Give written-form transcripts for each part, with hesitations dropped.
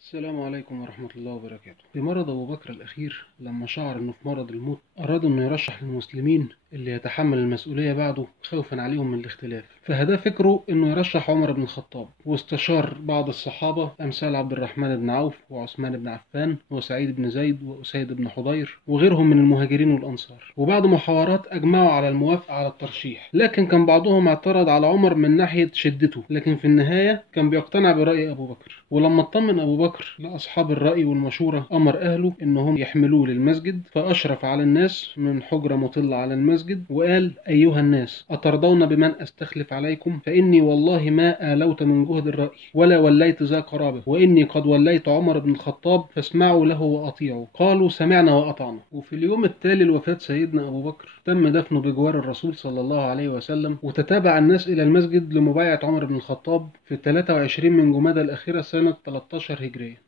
السلام عليكم ورحمة الله وبركاته. في مرض أبو بكر الأخير لما شعر أنه في مرض الموت أراد أنه يرشح للمسلمين اللي يتحمل المسؤولية بعده خوفا عليهم من الاختلاف، فهدا فكره أنه يرشح عمر بن الخطاب، واستشار بعض الصحابة أمثال عبد الرحمن بن عوف وعثمان بن عفان وسعيد بن زيد وأسيد بن حضير وغيرهم من المهاجرين والأنصار، وبعد محاورات أجمعوا على الموافقة على الترشيح. لكن كان بعضهم اعترض على عمر من ناحية شدته، لكن في النهاية كان بيقتنع برأي أبو بكر. ولما اطمن أبو بكر لأصحاب الرأي والمشورة أمر أهله إنهم يحملوه للمسجد، فأشرف على الناس من حجرة مطلة على المسجد وقال: أيها الناس، أترضون بمن أستخلف عليكم؟ فإني والله ما آلوت من جهد الرأي ولا وليت ذا قرابة، وإني قد وليت عمر بن الخطاب فاسمعوا له وأطيعوا. قالوا: سمعنا وأطعنا. وفي اليوم التالي لوفاة سيدنا أبو بكر تم دفنه بجوار الرسول صلى الله عليه وسلم، وتتابع الناس إلى المسجد لمبايعة عمر بن الخطاب في 23 من جمادى الأخيرة سنة 13 هجرية.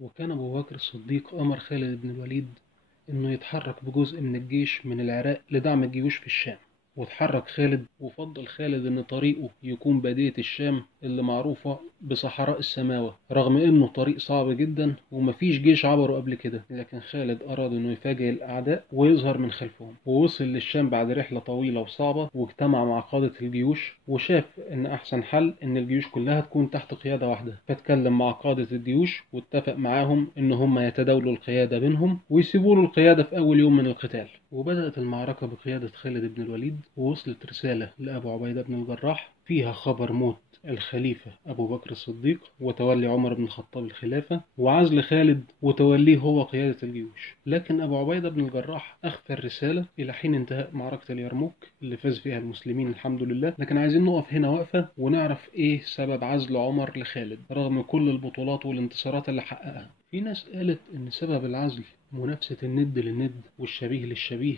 وكان أبو بكر الصديق أمر خالد بن الوليد إنه يتحرك بجزء من الجيش من العراق لدعم الجيوش في الشام، واتحرك خالد، وفضل خالد إن طريقه يكون بادية الشام اللي معروفة بصحراء السماوة، رغم إنه طريق صعب جدا ومفيش جيش عبره قبل كده. لكن خالد أراد إنه يفاجئ الأعداء ويظهر من خلفهم، ووصل للشام بعد رحلة طويلة وصعبة، واجتمع مع قادة الجيوش وشاف إن أحسن حل إن الجيوش كلها تكون تحت قيادة واحدة، فاتكلم مع قادة الجيوش واتفق معاهم إن هم يتداولوا القيادة بينهم ويسيبوا له القيادة في أول يوم من القتال. وبدأت المعركة بقيادة خالد بن الوليد، ووصلت رسالة لأبو عبيدة بن الجراح فيها خبر موت الخليفة أبو بكر الصديق وتولي عمر بن الخطاب الخلافة، وعزل خالد وتوليه هو قيادة الجيوش. لكن أبو عبيدة بن الجراح أخفى الرسالة إلى حين انتهاء معركة اليرموك اللي فاز فيها المسلمين الحمد لله. لكن عايزين نقف هنا وقفة ونعرف إيه سبب عزل عمر لخالد رغم كل البطولات والانتصارات اللي حققها. في ناس قالت إن سبب العزل منافسة الند للند والشبيه للشبيه،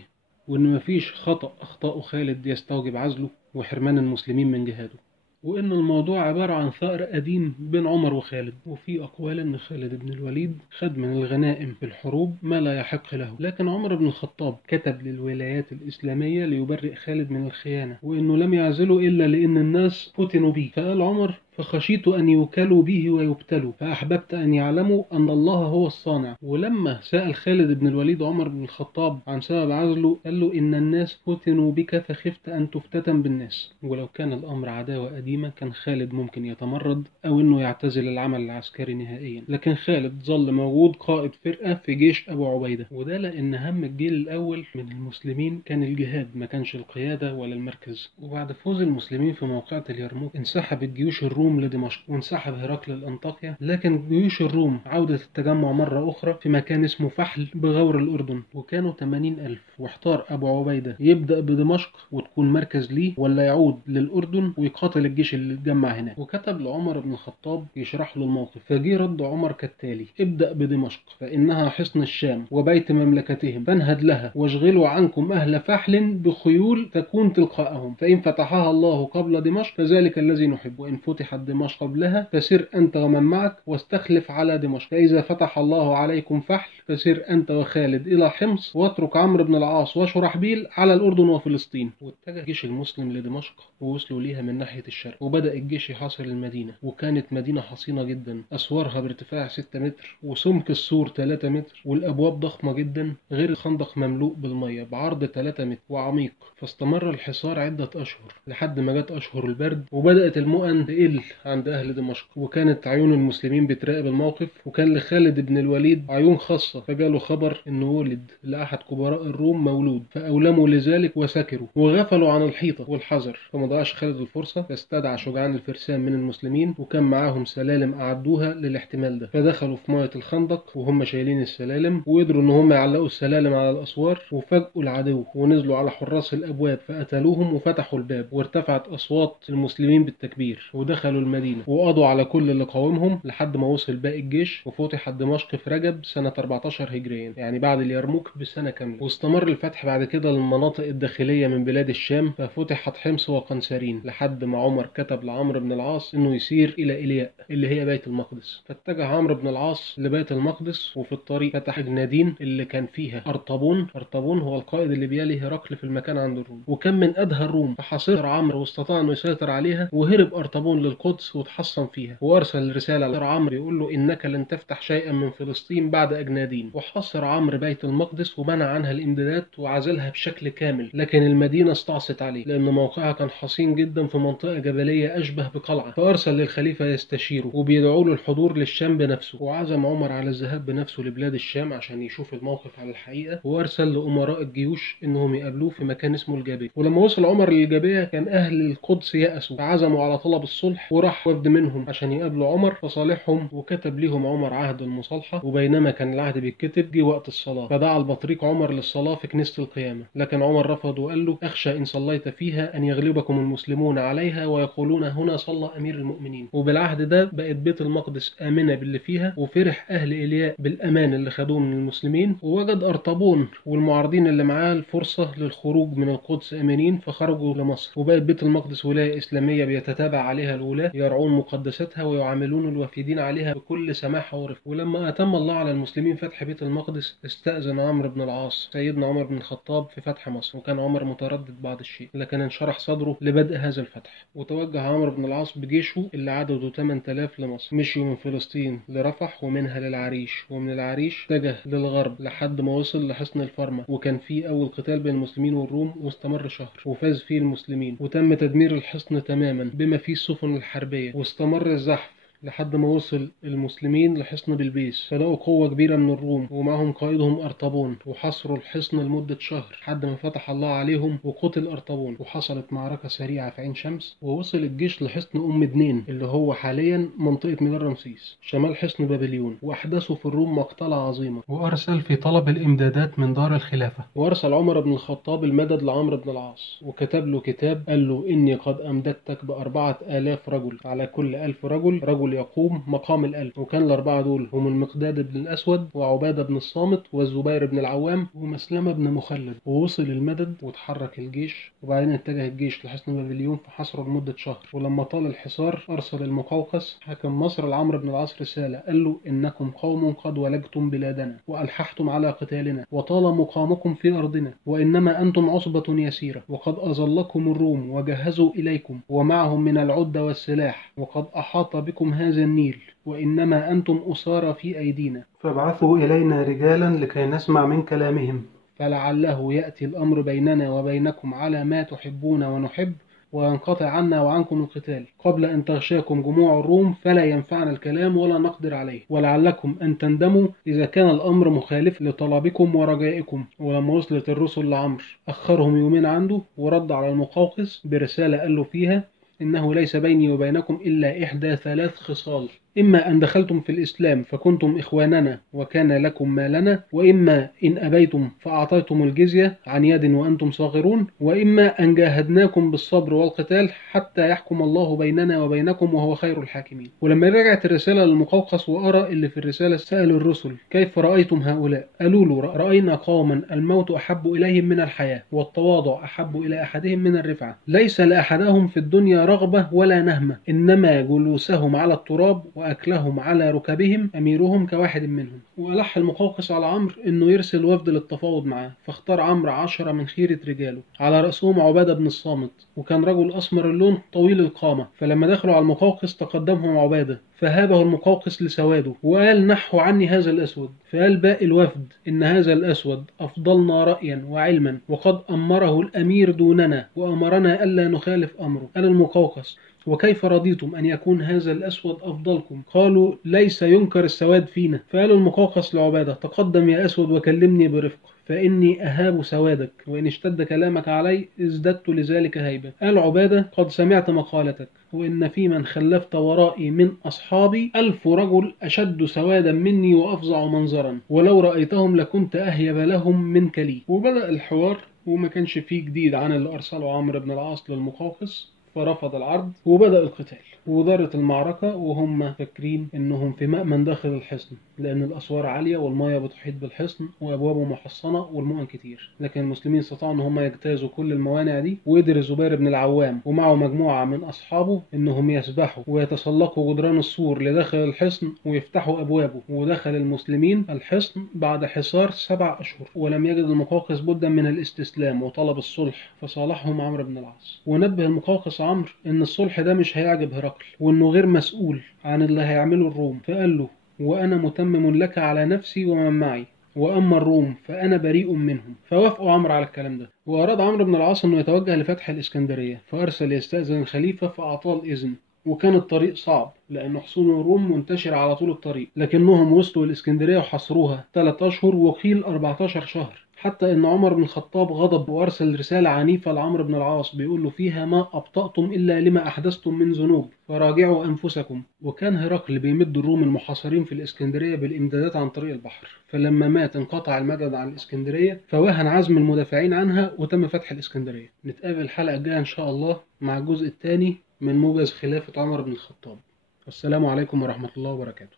وإن مفيش خطأ أخطأه خالد يستوجب عزله وحرمان المسلمين من جهاده، وإن الموضوع عبارة عن ثأر قديم بين عمر وخالد. وفي أقوال إن خالد بن الوليد خد من الغنائم في الحروب ما لا يحق له، لكن عمر بن الخطاب كتب للولايات الإسلامية ليبرئ خالد من الخيانة، وإنه لم يعزله إلا لأن الناس فتنوا به. فقال عمر: فخشيت أن يوكلوا به ويبتلوا، فأحببت أن يعلموا أن الله هو الصانع. ولما سأل خالد بن الوليد عمر بن الخطاب عن سبب عزله قال له: إن الناس فتنوا بك فخفت أن تفتتن بالناس. ولو كان الأمر عداوة قديمة كان خالد ممكن يتمرد أو إنه يعتزل العمل العسكري نهائيا، لكن خالد ظل موجود قائد فرقة في جيش أبو عبيدة، وده لأن هم الجيل الأول من المسلمين كان الجهاد، ما كانش القيادة ولا المركز. وبعد فوز المسلمين في موقعة اليرموك انسحبت جيوش الروم لدمشق، وانسحب هرقل لأنطاكيا. لكن جيوش الروم عودة التجمع مرة أخرى في مكان اسمه فحل بغور الأردن، وكانوا 80,000. واحتار أبو عبيدة يبدأ بدمشق وتكون مركز ليه، ولا يعود للأردن ويقاتل الجيش اللي اتجمع هناك. وكتب لعمر بن الخطاب يشرح له الموقف، فجي رد عمر كالتالي: ابدأ بدمشق فإنها حصن الشام وبيت مملكتهم، فانهد لها واشغلوا عنكم أهل فحل بخيول تكون تلقاءهم، فإن فتحها الله قبل دمشق فذلك الذي نحب، وإن فتحت دمشق قبلها فسر أنت ومن معك واستخلف على دمشق، فإذا فتح الله عليكم فحل فسر أنت وخالد إلى حمص، واترك عمرو بن العاص وشرحبيل على الأردن وفلسطين. واتجه الجيش المسلم لدمشق ووصلوا ليها من ناحية الشرق، وبدأ الجيش يحاصر المدينة. وكانت مدينة حصينة جدا، أسوارها بارتفاع 6 متر وسمك السور 3 متر، والأبواب ضخمة جدا، غير الخندق مملوء بالمية بعرض 3 متر وعميق. فاستمر الحصار عدة أشهر لحد ما جت أشهر البرد، وبدأت المؤن تقل عند أهل دمشق، وكانت عيون المسلمين بتراقب الموقف. وكان لخالد بن الوليد عيون خاصة، فجاله خبر إنه ولد لأحد كبراء الروم مولود، فأولموا لذلك وسكروا وغفلوا عن الحيطة والحذر. فما ضاعش خالد الفرصة، فاستدعى شجعان الفرسان من المسلمين، وكان معاهم سلالم أعدوها للاحتمال ده، فدخلوا في مية الخندق وهم شايلين السلالم، وقدروا إن هم يعلقوا السلالم على الأسوار، وفاجئوا العدو ونزلوا على حراس الأبواب فقتلوهم وفتحوا الباب، وارتفعت أصوات المسلمين بالتكبير، ودخلوا المدينة وقضوا على كل اللي قاومهم لحد ما وصل باقي الجيش، وفتحت دمشق في رجب سنة 14 هجريا، يعني بعد اليرموك بسنة كاملة. واستمر الفتح بعد كده للمناطق الداخلية من بلاد الشام، ففتحت حمص وقنسرين لحد ما عمر كتب لعمرو بن العاص إنه يسير إلى إيلياء اللي هي بيت المقدس. فاتجه عمرو بن العاص لبيت المقدس، وفي الطريق فتح النادين اللي كان فيها أرطبون. أرطبون هو القائد اللي بيلي هرقل في المكان عند الروم، وكان من أدهى الروم، فحاصر عمرو واستطاع إنه يسيطر عليها، وهرب أرطبون القدس وتحصن فيها، وأرسل رسالة لعمرو يقول له إنك لن تفتح شيئا من فلسطين بعد أجنادين. وحاصر عمرو بيت المقدس ومنع عنها الإمدادات وعزلها بشكل كامل، لكن المدينة استعصت عليه لأن موقعها كان حصين جدا في منطقة جبلية أشبه بقلعة. فأرسل للخليفة يستشيره وبيدعوا له الحضور للشام بنفسه، وعزم عمر على الذهاب بنفسه لبلاد الشام عشان يشوف الموقف على الحقيقة، وأرسل لأمراء الجيوش إنهم يقابلوه في مكان اسمه الجابية. ولما وصل عمر للجابية كان أهل القدس يأسوا، فعزموا على طلب الصلح، وراح وفد منهم عشان يقابلوا عمر فصالحهم وكتب ليهم عمر عهد المصالحة. وبينما كان العهد بيتكتب جه وقت الصلاة، فدعا البطريق عمر للصلاة في كنيسة القيامة، لكن عمر رفض وقال له: أخشى إن صليت فيها أن يغلبكم المسلمون عليها ويقولون هنا صلى أمير المؤمنين. وبالعهد ده بقت بيت المقدس آمنة باللي فيها، وفرح أهل إيلياء بالأمان اللي خدوه من المسلمين، ووجد أرطبون والمعارضين اللي معاه الفرصة للخروج من القدس آمنين فخرجوا لمصر. وبقت بيت المقدس ولاية إسلامية بيتتابع عليها الولاة يرعون مقدساتها ويعاملون الوافدين عليها بكل سماحة ورفق. ولما أتم الله على المسلمين فتح بيت المقدس استأذن عمرو بن العاص سيدنا عمر بن الخطاب في فتح مصر، وكان عمر متردد بعض الشيء لكن انشرح صدره لبدء هذا الفتح. وتوجه عمرو بن العاص بجيشه اللي عدده 8000 لمصر. مشيوا من فلسطين لرفح ومنها للعريش، ومن العريش اتجه للغرب لحد ما وصل لحصن الفرمة، وكان فيه أول قتال بين المسلمين والروم واستمر شهر وفاز فيه المسلمين، وتم تدمير الحصن تماما بما فيه السفن الحربية، واستمر الزحف لحد ما وصل المسلمين لحصن بلبيس، فلقوا قوة كبيرة من الروم ومعهم قائدهم أرطبون، وحصروا الحصن لمدة شهر لحد ما فتح الله عليهم وقتل أرطبون. وحصلت معركة سريعة في عين شمس، ووصل الجيش لحصن أم دنين اللي هو حاليا منطقة ميدان رمسيس شمال حصن بابليون، وأحدثوا في الروم مقتلة عظيمة. وأرسل في طلب الإمدادات من دار الخلافة، وأرسل عمر بن الخطاب المدد لعمرو بن العاص، وكتب له كتاب قال له: إني قد أمددتك ب4000 رجل، على كل 1000 رجل يقوم مقام الألف. وكان الأربعة دول هم المقداد بن الأسود وعبادة بن الصامت والزبير بن العوام ومسلمة بن مخلد. ووصل المدد وتحرك الجيش، وبعدين اتجه الجيش لحصن بابليون فحصره لمدة شهر. ولما طال الحصار أرسل المقوقس حاكم مصر لعمرو بن العاص رسالة قال له: إنكم قوم قد ولجتم بلادنا وألححتم على قتالنا وطال مقامكم في أرضنا، وإنما أنتم عصبة يسيرة، وقد أظلكم الروم وجهزوا إليكم ومعهم من العدة والسلاح، وقد أحاط بكم هذا النيل، وإنما أنتم أسارى في أيدينا، فابعثوا إلينا رجالا لكي نسمع من كلامهم، فلعله يأتي الأمر بيننا وبينكم على ما تحبون ونحب، وينقطع عنا وعنكم القتال قبل أن تغشاكم جموع الروم فلا ينفعنا الكلام ولا نقدر عليه، ولعلكم أن تندموا إذا كان الأمر مخالف لطلبكم ورجائكم. ولما وصلت الرسل لعمرو أخرهم يومين عنده، ورد على المقوقس برسالة قال له فيها: إنه ليس بيني وبينكم إلا إحدى 3 خصال: إما أن دخلتم في الإسلام فكنتم إخواننا وكان لكم ما لنا، وإما إن أبيتم فأعطيتم الجزية عن يد وأنتم صاغرون، وإما أن جاهدناكم بالصبر والقتال حتى يحكم الله بيننا وبينكم وهو خير الحاكمين. ولما رجعت الرسالة للمقوقس وقرأ اللي في الرسالة سأل الرسل: كيف رأيتم هؤلاء؟ قالوا له: رأينا قوما الموت أحب إليهم من الحياة، والتواضع أحب إلى أحدهم من الرفعة، ليس لأحدهم في الدنيا رغبة ولا نهمة، إنما جلوسهم على التراب وأكلهم على ركبهم أميرهم كواحد منهم. وألح المقوقس على عمرو إنه يرسل وفد للتفاوض معاه، فاختار عمرو 10 من خيرة رجاله على رأسهم عبادة بن الصامت، وكان رجل أسمر اللون طويل القامة. فلما دخلوا على المقوقس تقدمهم عبادة فهابه المقوقس لسواده وقال: نحوا عني هذا الأسود. فقال باقي الوفد: إن هذا الأسود أفضلنا رأيا وعلما، وقد أمره الأمير دوننا وأمرنا ألا نخالف أمره. قال المقوقس: وكيف رضيتم أن يكون هذا الأسود أفضلكم؟ قالوا: ليس ينكر السواد فينا. فقال المقوقس لعبادة: تقدم يا أسود وكلمني برفق، فإني أهاب سوادك، وإن اشتد كلامك علي ازددت لذلك هيبة. قال عبادة: قد سمعت مقالتك، وإن في من خلفت ورائي من أصحابي 1000 رجل أشد سوادا مني وأفظع منظرا، ولو رأيتهم لكنت أهيب لهم منك لي. وبدأ الحوار، وما كانش فيه جديد عن اللي أرسله عمرو بن العاص للمقوقس، فرفض العرض وبدأ القتال. ودارت المعركة وهم فاكرين انهم في مأمن داخل الحصن، لان الاسوار عالية والمية بتحيط بالحصن وابوابه محصنة والمؤن كتير، لكن المسلمين استطاعوا ان هم يجتازوا كل الموانع دي. وقدر الزبير بن العوام ومعه مجموعة من اصحابه انهم يسبحوا ويتسلقوا جدران السور لداخل الحصن ويفتحوا ابوابه. ودخل المسلمين الحصن بعد حصار 7 أشهر، ولم يجد المقوقس بدا من الاستسلام وطلب الصلح، فصالحهم عمرو بن العاص. ونبه المقوقس عمرو إن الصلح ده مش هيعجب هرقل، وإنه غير مسؤول عن اللي هيعمله الروم، فقال له: وأنا متمم لك على نفسي ومن معي، وأما الروم فأنا بريء منهم. فوافقوا عمرو على الكلام ده، وأراد عمرو بن العاص إنه يتوجه لفتح الإسكندرية، فأرسل يستأذن الخليفة فأعطاه الإذن. وكان الطريق صعب لأن حصون الروم منتشرة على طول الطريق، لكنهم وصلوا الإسكندرية وحصروها 3 أشهر وقيل 14 شهر، حتى إن عمر بن الخطاب غضب وأرسل رسالة عنيفة لعمرو بن العاص بيقول له فيها: ما أبطأتم إلا لما أحدثتم من ذنوب فراجعوا أنفسكم. وكان هرقل بيمد الروم المحاصرين في الإسكندرية بالإمدادات عن طريق البحر، فلما مات انقطع المدد عن الإسكندرية، فوهن عزم المدافعين عنها وتم فتح الإسكندرية. نتقابل الحلقة الجاية إن شاء الله مع الجزء الثاني من موجز خلافة عمر بن الخطاب. والسلام عليكم ورحمة الله وبركاته.